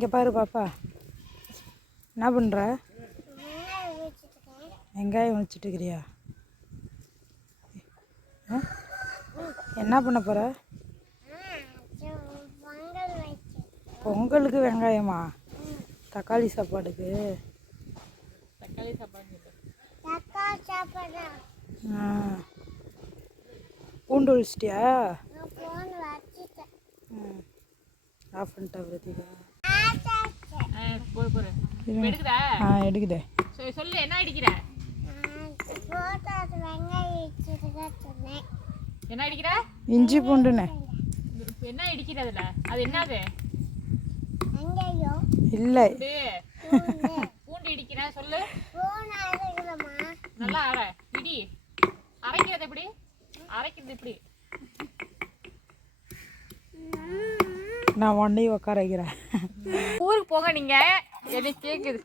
இங்கே பாரு பாப்பா. என்ன பண்ணுற வெங்காயம் வச்சுட்டு இருக்கிறியா? ஆ? என்ன பண்ண போகிற பொங்கலுக்கு வெங்காயமா? தக்காளி சாப்பாடுக்கு. தக்காளி சாப்பாடு ஆ. பூண்டு ஒழிச்சிட்டியா? ம். ஆஃப் பண்ணிட்டா பிரதீகா போய் போரு இருங்க. எடுக்குதா ஆ எடுக்குதே? சொல்லு என்ன அடிக்கிற? என்ன அடிக்கிற? இஞ்சி பூண்டுண்ணே என்ன அடிக்கிற அதுல? அது என்னது? இல்லை. பூண்டு. பூண்டு இடிக்கிறேன் சொல்லு. நல்லா அரை. இடி. அரைக்கிறது எப்படி? அரைக்கிறது எப்படி நான் ஒன்றையும் உட்கார வைக்கிறேன் ஊருக்கு போக நீங்க. என்ன கேக்குது?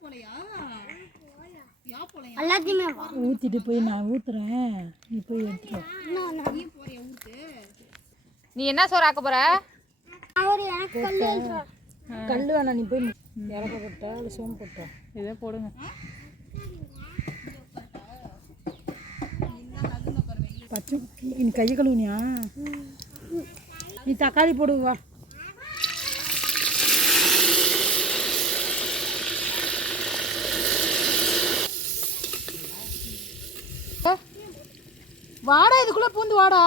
எல்லாத்தையுமே ஊற்றிட்டு போய் நான் ஊற்றுறேன் நீ போய் எடுத்துட்டு நீ என்ன சோறு ஆக்க போற? எனக்கு கல் வேணாம் நீ போய் இறக்க போட்டா இல்லை சோம்பு போட்டா இதை போடுங்க. பச்சை நீ கை கழுவுனியா? நீ தக்காளி போடு வாடா இதுக்குள்ள பூந்து வாடா.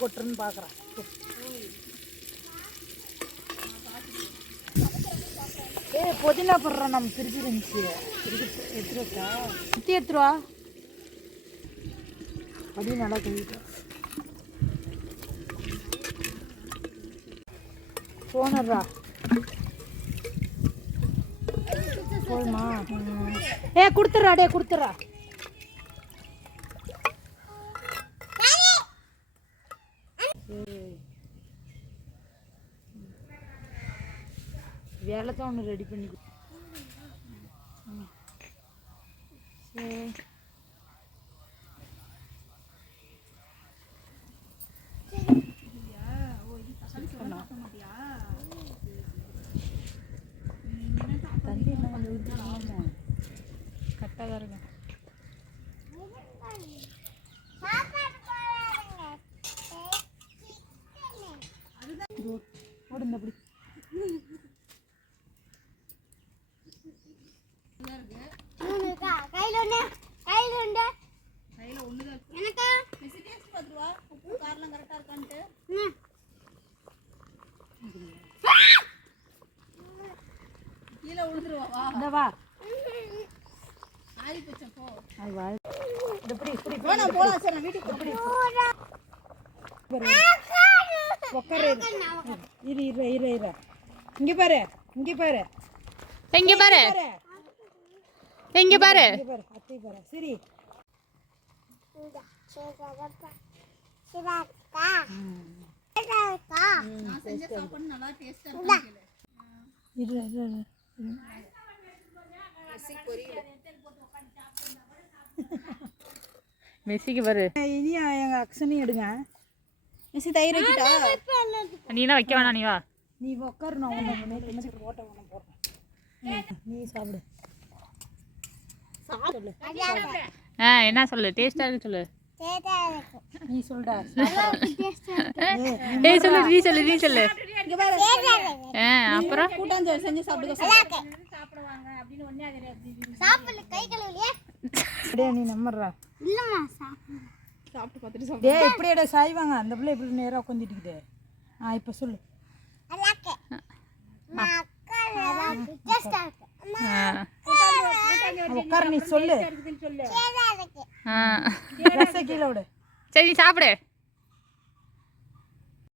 போட்டுருன்னு பார்க்குறேன் ஏ புதினா போடுறோம் நம்ம பிரிச்சு இருந்துச்சு. வச்சா சுற்றி எடுத்துருவா அப்படியே நல்லா கழுவிட்டோம் போனர்றா. போதுமா? ஏ கொடுத்துட்றா டே கொடுத்துட்றா. வேலை தான் ஒன்று ரெடி பண்ணி சரி. கரெக்டாக தான் இருக்கும் ஓடுங்க அப்படி கையில் ஒன்று கையில் உண்டு எனக்கா ம். இந்த வா அது வா இது இப்படி இப்படி இப்படி உட்காரு இரு இரு இரு இரு இங்க பாரு இங்க பாரு இங்க பாரு பாரு பாரு அத்தை பாரு சரி இரு இரு இரு மெஸ்ஸிக்கு பாரு. இனி எங்க அக்ஷனையும் எடுங்க. மிஸ் தயிர் வைக்கிட்டா? நீ என்ன வைக்க வேணாம் நீ வா. நீ உட்காரு நான் மாதிரி ஓட்ட ஒன்று போடுறேன். நீ சாப்பிடு. ஆ என்ன சொல்லு? டேஸ்டா இருக்கு சொல்லு. நீ சொல்டா ஏய் சொல்லு நீ சொல்லு நீ ஆ அப்புறம்? கூட்டாஞ்சோறு செஞ்சு சாப்பிடுங்க சாப்பிடல கை கழுவலையே? அப்படியே நீ நம்புறா. இல்லம்மா சாப்பிடு டேய் இப்படியேடா சாய்வாங்க? அந்த பிள்ளை இப்படி நேராக உட்காந்துட்டு ஆ இப்போ சொல்லு. உட்கார நீ சொல்லு. கீழே விடு. சரி சாப்பிடு.